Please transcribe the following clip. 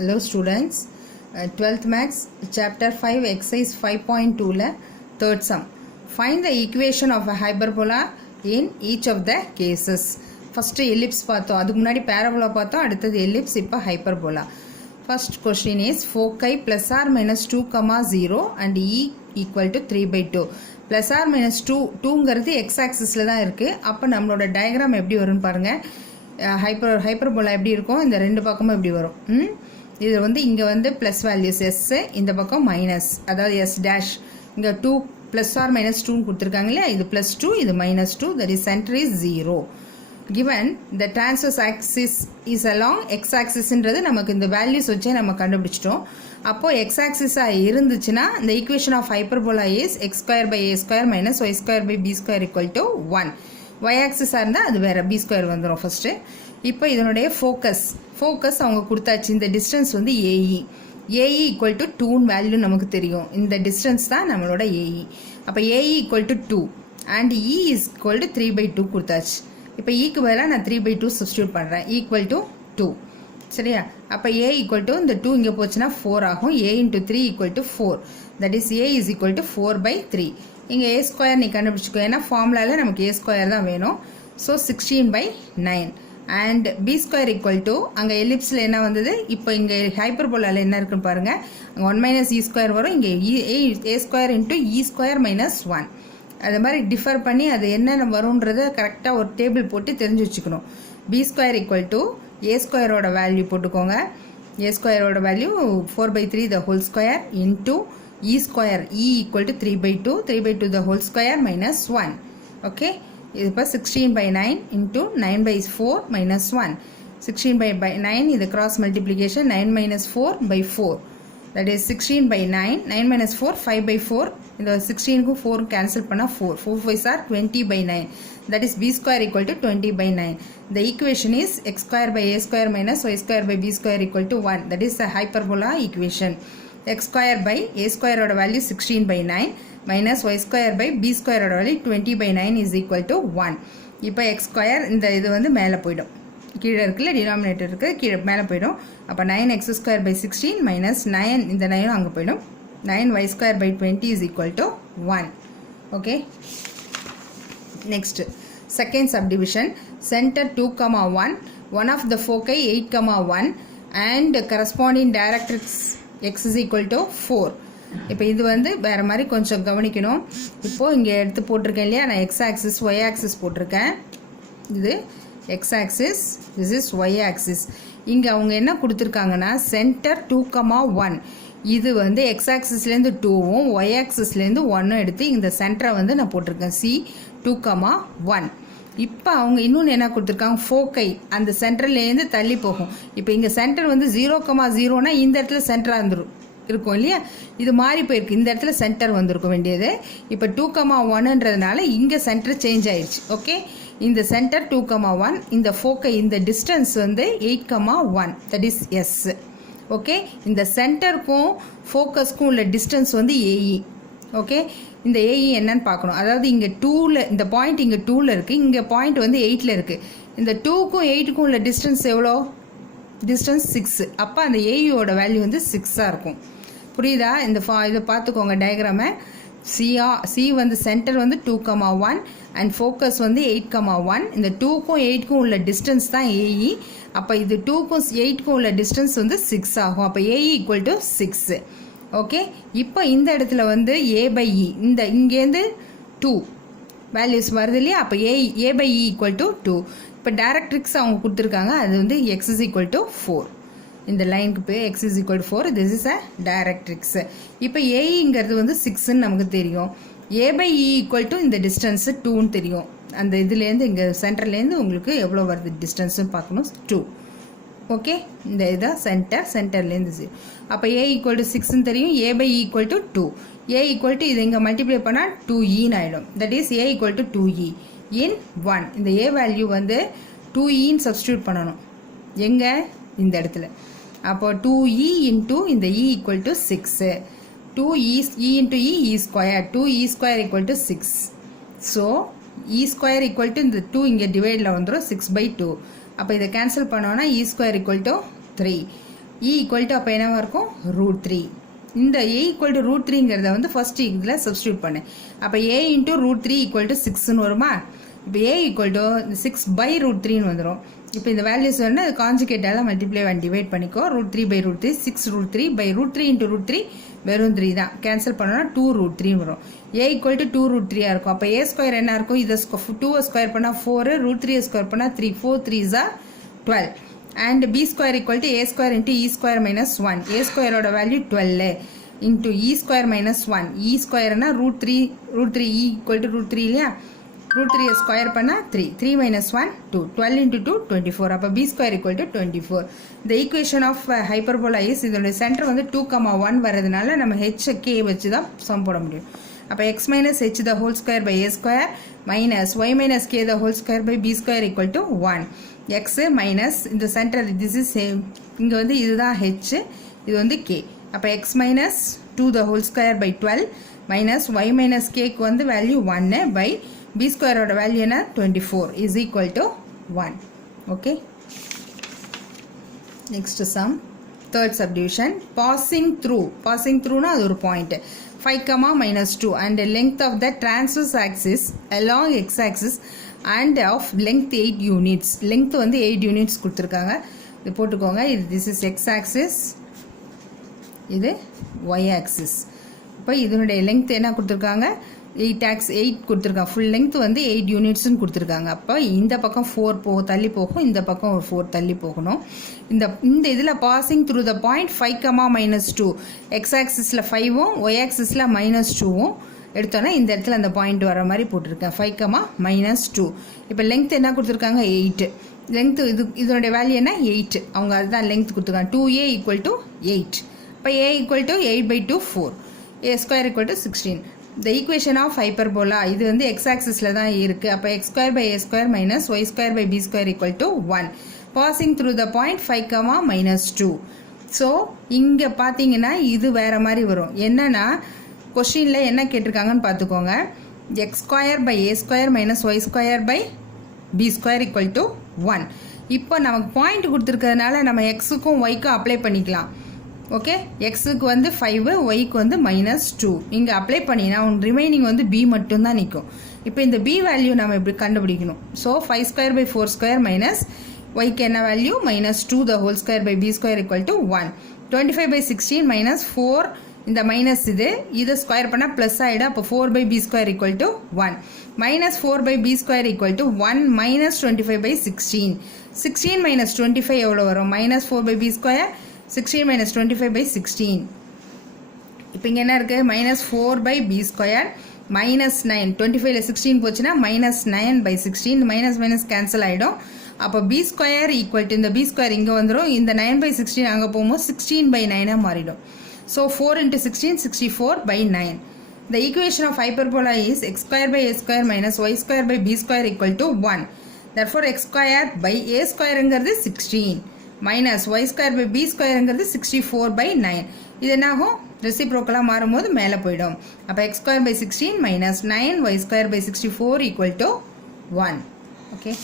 Hello students, 12th Maths chapter 5 exercise 5.2 la third sum. Find the equation of a hyperbola in each of the cases. First ellipse பார்த்தோம், அதுக்கு முன்னாடி parabola பார்த்தோம், அடுத்தது ellipse, இப்போ hyperbola. First question is foci plus or minus 2, 0 and e equal to 3/2. Plus or minus 2, 2ங்கிறது x axisல தான் இருக்குது. அப்போ நம்மளோட diagram எப்படி வரும்னு பாருங்கள். ஹைப்பர்போலா எப்படி இருக்கும், இந்த ரெண்டு பக்கமும் எப்படி வரும். இது வந்து இங்கே வந்து ப்ளஸ் வேல்யூஸ் எஸ், இந்த பக்கம் மைனஸ், அதாவது எஸ் டேஷ். இங்கே 2 ப்ளஸ் ஆர் மைனஸ் 2 கொடுத்துருக்காங்க இல்லையா, இது +2 இது -2, that is centre is 0. Given the transverse axis is along x ஆக்சிஸ்ன்றது நமக்கு இந்த வேல்யூஸ் வச்சே நம்ம கண்டுபிடிச்சிட்டோம். அப்போது எக்ஸ் ஆக்சிஸாக இருந்துச்சுன்னா இந்த equation of hyperbola is x² - y² - b² = 1. y ஆக்சிஸாக இருந்தால் அது வேறு b² வந்துடும் ஃபஸ்ட்டு. இப்போ இதனுடைய ஃபோக்கஸ் அவங்க கொடுத்தாச்சு. இந்த டிஸ்டன்ஸ் வந்து ஏஇ ஈக்குவல் டு 2 வேல்யூ நமக்கு தெரியும். இந்த டிஸ்டன்ஸ் தான் நம்மளோட ஏஇ. அப்போ a e equal to 2 and e is equal to 3/2 கொடுத்தாச்சு. இப்போ ஈக்கு பதிலாக நான் 3/2 சப்ஸ்டியூட் பண்ணுறேன், ஈக்குவல் டு 2. சரியா? அப்போ ஏ ஈக்குவல் டு இந்த 2 இங்கே போச்சுன்னா 4 ஆகும். a × 3 = 4, that is a is equal to 4/3. இங்கே a² நீ கண்டுபிடிச்சிக்கோ, ஏன்னா ஃபார்முலாவில் நமக்கு a² தான் வேணும். So 16/9 and b² equal to அங்கே எலிப்ஸில் என்ன வந்தது, இப்போ இங்கே ஹைப்பர்போலாவில் என்ன இருக்குன்னு பாருங்கள். அங்கே 1 - e² வரும், இங்கே a² × e² - 1. அது மாதிரி டிஃபர் பண்ணி அது என்னென்ன வரும்ன்றதை கரெக்டாக ஒரு டேபிள் போட்டு தெரிஞ்சு வச்சுக்கணும். b² ஈக்குவல் டு a²ஓட வேல்யூ போட்டுக்கோங்க. a²ஓட value 4/3 the whole square into e² e equal to 3/2 3/2 the whole square minus 1. Okay, இது இப்போ 16/9 into 9/4 minus 1. 16/9 இது cross multiplication, 9 - 4/4, that is 16/9. 9 - 4 5/4. இந்த 16க்கும் 4 கேன்சல் பண்ணால் 4 5s are 20/9, that is b² equal to 20/9. The equation is x² / a² minus y² / b² equal to 1, that is the hyperbola equation. x² / a² ஓட value 16/9 minus y² / b² ஓட value 20/9 is equal to 1. இப்போ x² இந்த இது வந்து மேலே போயிடும், கீழே இருக்குல்ல டினாமினேட்டர் இருக்குது, கீழே மேலே போயிடும். அப்போ 9x² / 16 minus 9, இந்த 9 அங்கே போயிடும். 9y² / 20 is equal to 1. Okay, next second subdivision. Centre 2, 1, one of the foci 8, 1 and corresponding directrix x is equal to 4. இப்போ இது வந்து வேறு மாதிரி கொஞ்சம் கவனிக்கணும். இப்போது இங்கே எடுத்து போட்டிருக்கேன் இல்லையா, நான் x axis y axis போட்டிருக்கேன். இது x axis, this is y axis. இங்கே அவங்க என்ன கொடுத்துருக்காங்கன்னா சென்டர் 2, 1, இது வந்து x ஆக்சிஸ்லேருந்து 2வும் y ஆக்சிஸ்லேருந்து 1 எடுத்து இந்த சென்டரை வந்து நான் போட்டிருக்கேன் C 2, 1. இப்போ அவங்க இன்னொன்று என்ன கொடுத்துருக்காங்க, ஃபோக்கை அந்த சென்டர்லேருந்து தள்ளி போகும். இப்போ இங்கே சென்டர் வந்து 0, 0னா இந்த இடத்துல சென்டராக இருக்கும் இல்லையா, இது மாறி போயிருக்கு. இந்த இடத்துல சென்டர் வந்திருக்க வேண்டியது. இப்போ 2, 1ன்றதுனால இங்கே சென்டர் சேஞ்ச் ஆயிடுச்சு. ஓகே, இந்த சென்டர் 2, 1, இந்த ஃபோக்கை இந்த டிஸ்டன்ஸ் வந்து 8, 1, தட் இஸ் எஸ். ஓகே, இந்த சென்டருக்கும் ஃபோக்கஸ்க்கும் உள்ள டிஸ்டன்ஸ் வந்து ஏஇ. ஓகே, இந்த ஏஇ என்னன்னு பார்க்கணும். அதாவது இங்கே 2ல் இந்த பாயிண்ட் இங்கே 2ல் இருக்குது, இங்கே பாயிண்ட் வந்து 8ல் இருக்குது. இந்த 2க்கும் 8க்கும் உள்ள டிஸ்டன்ஸ் எவ்வளோ, டிஸ்டன்ஸ் 6. அப்போ அந்த ஏஇயோட வேல்யூ வந்து 6ஆக இருக்கும். புரியுதா? இந்த இதை பார்த்துக்கோங்க டயக்ராமை. சி வந்து சென்டர் வந்து 2, 1 அண்ட் ஃபோக்கஸ் வந்து 8, 1. இந்த 2க்கும் 8க்கும் உள்ள டிஸ்டன்ஸ் தான் ஏஇ. அப்போ இது 2க்கும் 8க்கும் உள்ள டிஸ்டன்ஸ் வந்து 6 ஆகும். அப்போ ஏஇ ஈக்குவல் டு 6. ஓகே, இப்போ இந்த இடத்துல வந்து a/e இந்த இங்கேருந்து 2 வேல்யூஸ் வருது இல்லையா, அப்போ a/e ஈக்குவல் டு 2. இப்போ டைரக்ட்ரிக்ஸ் அவங்க கொடுத்துருக்காங்க, அது வந்து x is equal to 4. இந்த லைனுக்கு போய் x is equal to 4, this is a directrix. இப்போ ஏஇங்கிறது வந்து 6ன்னு நமக்கு தெரியும். a/e ஈக்குவல் டு இந்த டிஸ்டன்ஸு 2ன்னு தெரியும். அந்த இதுலேருந்து இங்கே சென்டர்லேருந்து உங்களுக்கு எவ்வளோ வருது டிஸ்டன்ஸுன்னு பார்க்கணும், 2. ஓகே, இந்த இதான் சென்டர்லேருந்து 0. அப்போ a ஈக்குவல் டு 6ன்னு தெரியும், a/e equal to 2. a equal to இது இங்கே மல்டிப்ளை பண்ணால் 2e ஆகிடும், that is a equal to 2e in 1. இந்த a வேல்யூ வந்து 2eன்னு சப்ஸ்டியூட் பண்ணணும் எங்கே, இந்த இடத்துல. அப்போ 2e into இந்த e equal to 6. 2e into e e², 2e² equal to 6. So e² equal to இந்த 2 இங்கே டிவைடில் வந்துடும் 6/2. அப்போ இதை கேன்சல் பண்ணோன்னா e² equal to 3. e equal to அப்போ என்னவா இருக்கும் √3. இந்த a equal to √3ங்கிறத வந்து ஃபர்ஸ்ட் இதில் சப்ஸ்டியூட் பண்ணேன். அப்போ a into √3 equal to 6ன்னு வருமா. இப்போ a equal to 6 by √3ன்னு வந்துடும். இப்போ இந்த வேல்யூஸ் வந்து அது கான்ஜுகேட்டால் மல்டிப்ளை அண்ட் டிவைட் பண்ணிக்கோ. √3 by √3 6 √3 by √3 into √3 வெறும் 3 தான். கேன்சல் பண்ணோன்னா 2√3 வரும். a equal to 2√3 இருக்கும். அப்போ a ஸ்கொயர் என்ன இருக்கும், இதை 2 ஸ்கொயர் பண்ணால் 4, √3 ஸ்கொயர் பண்ணால் 3, 4 3s are 12. And b square equal to a square into e square minus 1. a square oda value 12 into e square minus 1. e square na √3 e equal to √3 இல்லையா. √3 square பண்ணா 3. 3 minus 1 2. 12 into 2 24. அப்போ b square equal to 24. The equation of hyperbola is இதோட centre வந்து 2,1 வரதுனால நம்ம h k வச்சு தான் some போட முடியும். அப்போ x minus h the whole square by a square minus y minus k the whole square by b square equal to 1. x minus இந்த சென்டர் this is same. இங்கே வந்து இதுதான் h, இது வந்து k. அப்போ x minus 2 the whole square by 12 minus y minus k க்கு வந்து value 1 by b square ஓட வேல்யூ என்ன 24 is equal to 1. okay. next sum, third subdivision. passing through na அது ஒரு point 5, minus 2 and length of the transverse axis along x axis and of length 8 units. length வந்து 8 units கொடுத்துருக்காங்க. இது போட்டுக்கோங்க. இது this is x axis, இது y axis. இப்போ இதனுடைய length என்ன கொடுத்துருக்காங்க 8 கொடுத்துருக்காங்க. ஃபுல் லெங்த் வந்து 8 யூனிட்ஸ்னு கொடுத்துருக்காங்க. அப்போ இந்த பக்கம் 4 தள்ளி போகும், இந்த பக்கம் ஒரு 4 தள்ளி போகணும். இந்த இதில் passing through the point 5, minus 2 x ஆக்சிஸில் 5ம் ஒய் ஆக்சிஸில் minus 2ம் எடுத்தோன்னா இந்த இடத்துல அந்த பாயிண்ட் வர மாதிரி போட்டிருக்கேன் 5, minus 2. இப்போ லெங்த் என்ன கொடுத்துருக்காங்க 8. லெங்த் இதனுடைய வேல்யூ என்ன 8. அவங்க அதுதான் லெங்த் கொடுத்துருக்காங்க. 2a equal to 8. இப்போ a equal to 8/2 4. a square equal to 16. The equation of hyperbola இது வந்து x axisல தான் இருக்குது. அப்போ x square by a square minus y square by b square equal to 1. passing through the point 5, minus 2. So இங்கே பார்த்தீங்கன்னா இது வேறு மாதிரி வரும். என்னன்னா கொஷினில் என்ன கேட்டிருக்காங்கன்னு பார்த்துக்கோங்க. x square by a square minus y square by b square equal to 1. இப்போ நமக்கு பாயிண்ட் கொடுத்துருக்கிறதுனால நம்ம எக்ஸுக்கும் ஒய்க்கும் அப்ளை பண்ணிக்கலாம். ஓகே. எக்ஸுக்கு வந்து 5, ஒய்க்கு வந்து -2. இங்கே அப்ளை பண்ணினா ரிமைனிங் வந்து b மட்டும்தான் நிற்கும். இப்போ இந்த b வேல்யூ நம்ம இப்படி கண்டுபிடிக்கணும். So 5 square by 4 square minus ஒய்க்கு என்ன value -2 the whole square by b square equal to 1. 25 by 16 minus 4 இந்த மைனஸ் இது ஸ்கொயர் பண்ணால் ப்ளஸ் ஆகிடும். அப்போ 4 by b square equal to 1. minus 4 by b square equal to 1 minus 25 by 16. 16 minus 25 எவ்வளோ வரும் minus 4 by b square 16 minus 25 by 16. இப்போ இங்கே என்ன இருக்குது minus 4 by b square minus 9. 25ல 16 போச்சுன்னா minus 9 by 16. minus கேன்சல் ஆகிடும். அப்போ b square equal to இந்த b square இங்கே வந்துடும். இந்த 9 by 16 அங்கே போகும்போது 16 by 9 மாறிடும். So 4 into 16 64 by 9. The equation of hyperbola is x square by a square minus y square by b square equal to 1. Therefore x square by a squareங்கிறது 16 minus y square by b squareங்கிறது 64 by 9. இது என்னாகும் ரெசிப்ரோக்கலாக மாறும்போது மேலே போயிடும். அப்போ x square by 16 minus 9 y square by 64 equal to 1. okay.